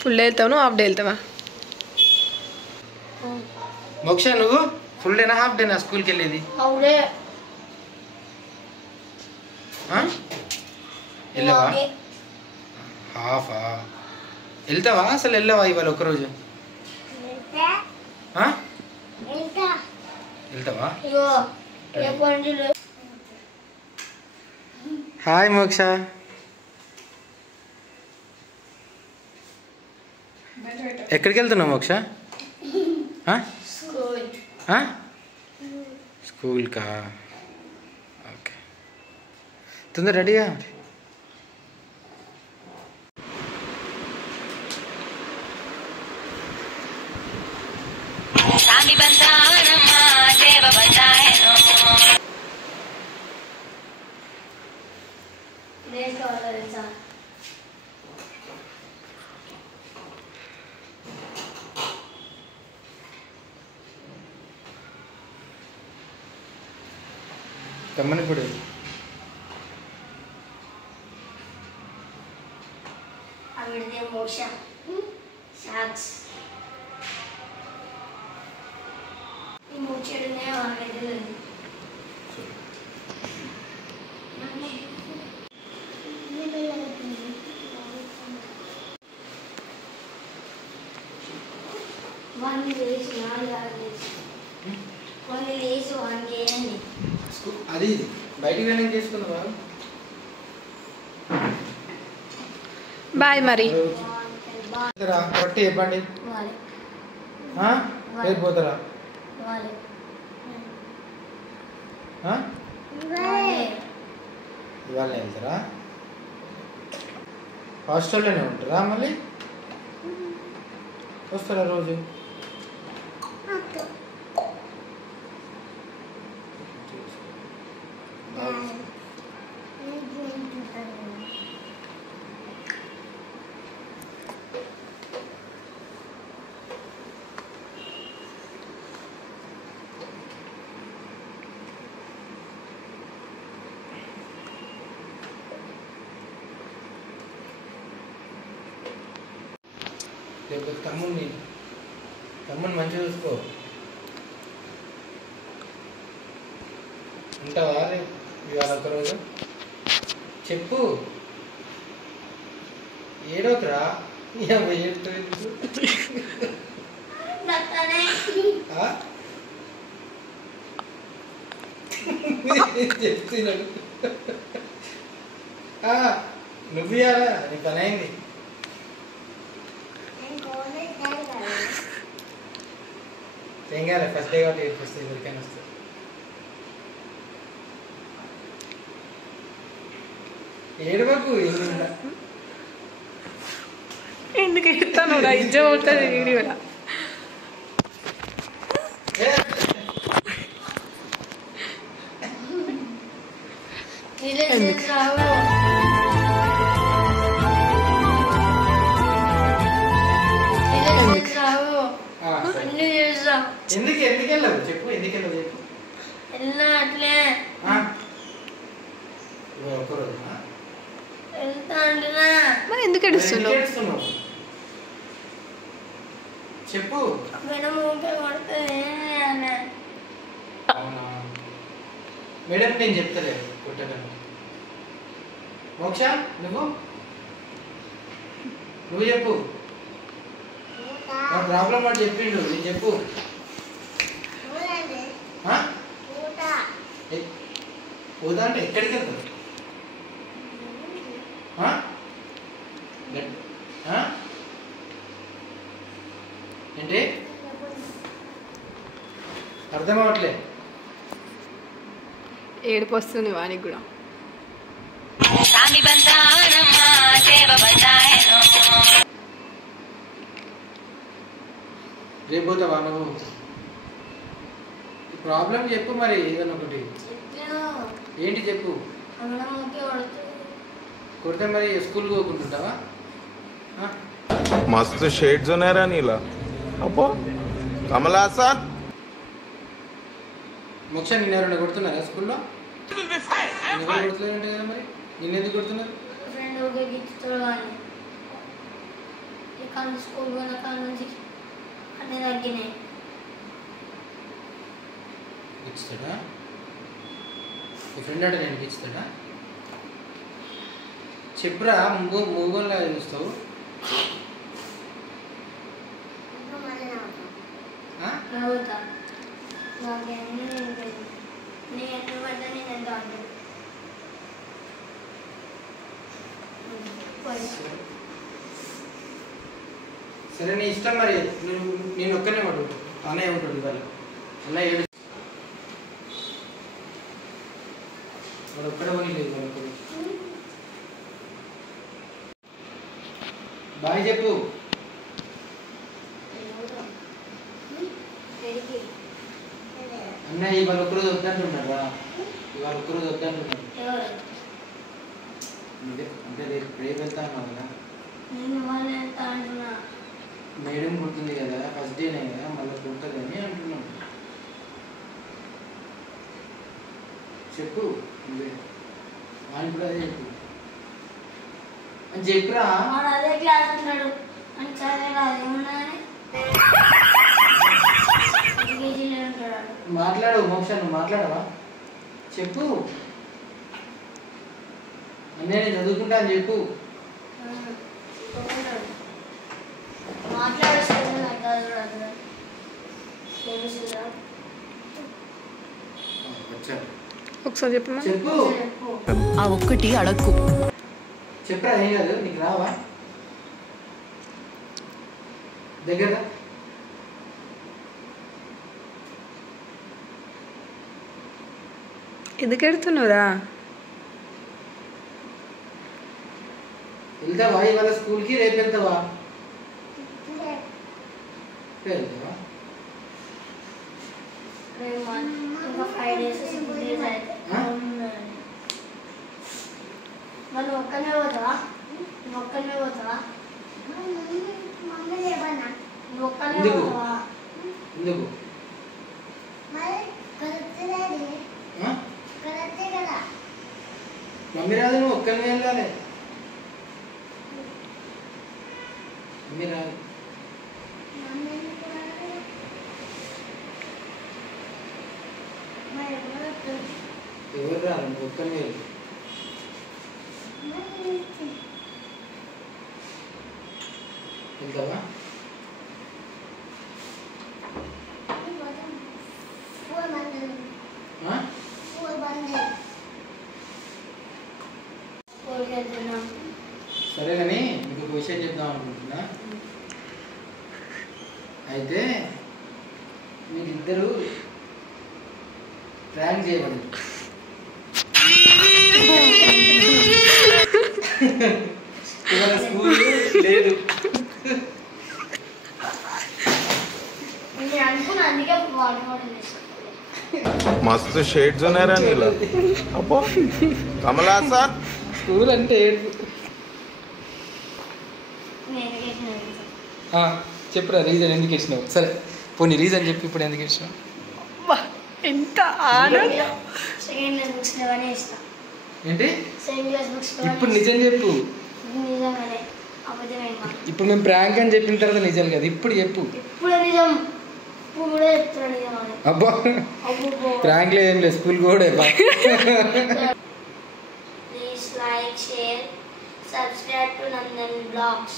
Full day వెళ్తావు, half day వెళ్తావా? మోక్ష నువ్వు ఫుల్ డేనా హాఫ్ డేనా స్కూల్కి వెళ్ళేది? వెళ్ళావా? హాఫా? వెళ్తావా అసలు? వెళ్ళావా ఇవాళ ఒకరోజు? వెళ్తావా? హాయ్ మోక్ష. ఎక్కడికి వెళ్తున్నావు మోక్ష? స్కూల్కా? ఓకే, తొందర రెడీగా. కమ్మని ఇప్పుడు మోక్ష సాక్స్ ఈ ముచ్చటనే వాడేది. అది బయటికి వెళ్ళి చేసుకున్నావా? బాయ్ మరి. పట్టి చెప్పండి. రేపు పోతారా? ఇవాళ వెళ్తారా? హాస్టల్లోనే ఉంటారా? మళ్ళీ వస్తారా రోజు? తమ్ముని మంచిగా చూసుకో. ఉంటావా ఇవాళ ఒకరోజు? చెప్పు, ఏడోకరా చెప్తున్నాడు. నువ్వు ఇవ్వాలా? నీ పని అయింది. ఏం కాలే, ఫస్ట్ డే కాబట్టి ఏర్పొస్తుంది, ఎవరికైనా వస్తుంది. ఏడవకు. ఎందుకు ఎడతాను? ఇజ్జం అవుతుంది వీడియోలో. ఎందుకు వెళ్ళవు చెప్పు? ఎందుకు వెళ్ళవు చెప్పు? అట్లే ఒకరోజు మరి ఎందుకు ఏడుస్తున్నావు? చెప్పు. అవునా మేడం, నేను చెప్తలేదు కొట్టగలను. మోక్ష నువ్వు చెప్పు. ప్రాబ్లం వాడు చెప్పిండు, నేను చెప్పు. పోదా అంటే ఎక్కడికి వెళ్తావు? ఏంటి అర్థం అవట్లే? ఏడుపు వస్తుంది వానికి కూడా. రేపు పోతావా నువ్వు? ప్రాబ్లం చెప్పు మరి, ఏదన్నా ఒకటి. ఏంటి చెప్పు. కొడితే మరి స్కూల్ పోకుంటుంటావా? मस्त शेड्स ఉన్నాయరా నీలా. అబ్బో కమల్ హాసన్. మోక్ష నిన్న ఎవరైనా కొడుతున్నారా స్కూల్లో? కొడుతున్నారంటే కదా, మరి నిన్నెందుకు కొడుతున్నారు? ఊరికే గిచ్చుతాడు కానీ ఇక్కడ స్కూల్ పోయిన కాడ నుంచి అన్నీ తగ్గినాయి. ఇచ్చుతాడా మీ ఫ్రెండ్ అంటే నేను ఇచ్చుతాడా? చెప్పురా మూగోళ్ళ చూస్తావు. నవ్వుతా నాకేమీ నేను ఎప్పుడు పడ్డా నేను ఎంత అంటాను. సరే నీ ఇష్టం మరి. నేను ఒక్కనే వాడు అన్నయ్య ఉంటాడు ఇవాళ. అన్నయ్య ఏడు వాడు ఒక్కడే పని లేదు. వాడు ఒక్కడు బాయ్ చెప్పు. అన్నయ్య ఇవాళ ఒక్కరోజు వద్దంటున్నారా? ఇవాళ ఒక్కరోజు వద్దంటున్నాడు. అంటే రేపు వెళ్తా అన్నావు కదా. నేను ఇవాళ వెళ్తా అంటున్నా. మేడం కుడుతుంది కదా, ఫస్ట్ డేనే కదా, మళ్ళీ కుడుతుంది అని అంటున్నాను. చెప్పు నువ్వే వాడిని కూడా అదే చెప్పు అని చెప్పురా. వాడు అదే క్లాస్ అంటాడు అని చదివే కాదు ఏమన్నా కానీ కేజీలో ఉంటాడు. మాట్లాడు మోక్ష, నువ్వు మాట్లాడవా? చెప్పు అన్నీ నేను చదువుకుంటా అని చెప్పు. మాట్లాడేస్తాడు వచ్చాడు ఒకసారి చెప్పమ్మా. చెప్పు ఆ ఒక్కటి అడక్కు. చెప్పరా ఏం కాదు. నీకు రావా? దగ్గర ఎందుకు ఎడుతున్నావురా? వెళ్తావా ఇవాళ స్కూల్కి? రేపు వెళ్తావా? వెళ్తావా? ఇంకా 5 days 6 days అయితే మనం ఒక్కనే పోతావా? నువ్వు ఒక్కనే పోతావా? నువ్వు ఒక్కనే ఎందుకు? పోతావా? ఎందుకు? మమ్మీ రాదు, నువ్వు ఒక్కరిని వెళ్ళాలి. మమ్మీ రాదు. ఎవరు రారు, నువ్వు ఒక్కరిని వెళ్ళు. వెళ్తావా? సరే కానీ మీకు ఒక విషయం చెప్దాం అనుకుంటున్నా. అయితే మీరిద్దరూ ప్రాంక్ చేయబడింది. ఇవాళ స్కూల్ లేదు. నేను అనుకున్నా అందుకే వాడుకోవడం मस्त शेड्स ఉన్నాయరా నీలా. అబ్బో కమలా సార్ స్కూల్ అంటే చెప్పురా రీజన్ ఎందుకు ఇచ్చినావు? సరే పోనీ రీజన్ చెప్పి ఇప్పుడు ఎందుకు ఇచ్చినావు? ఎంత ఆనందం. సెకండ్ క్లాస్ బుక్స్ లేవనే ఇష్టం. ఏంటి సెకండ్ క్లాస్ బుక్స్ ఇప్పుడు నిజం చెప్పు. నిజంగానే అబద్ధమేమా? ఇప్పుడు మేము ప్రాంక్ అని చెప్పిన తర్వాత నిజం కదా, ఇప్పుడు చెప్పు. ఇప్పుడు నిజం, ఇప్పుడు కూడా చెప్తాడు నిజం అని. అబ్బా ప్రాంక్ లేదు ఏం లేదు, స్కూల్ కూడా. Please like, share, subscribe to Nandan Vlogs.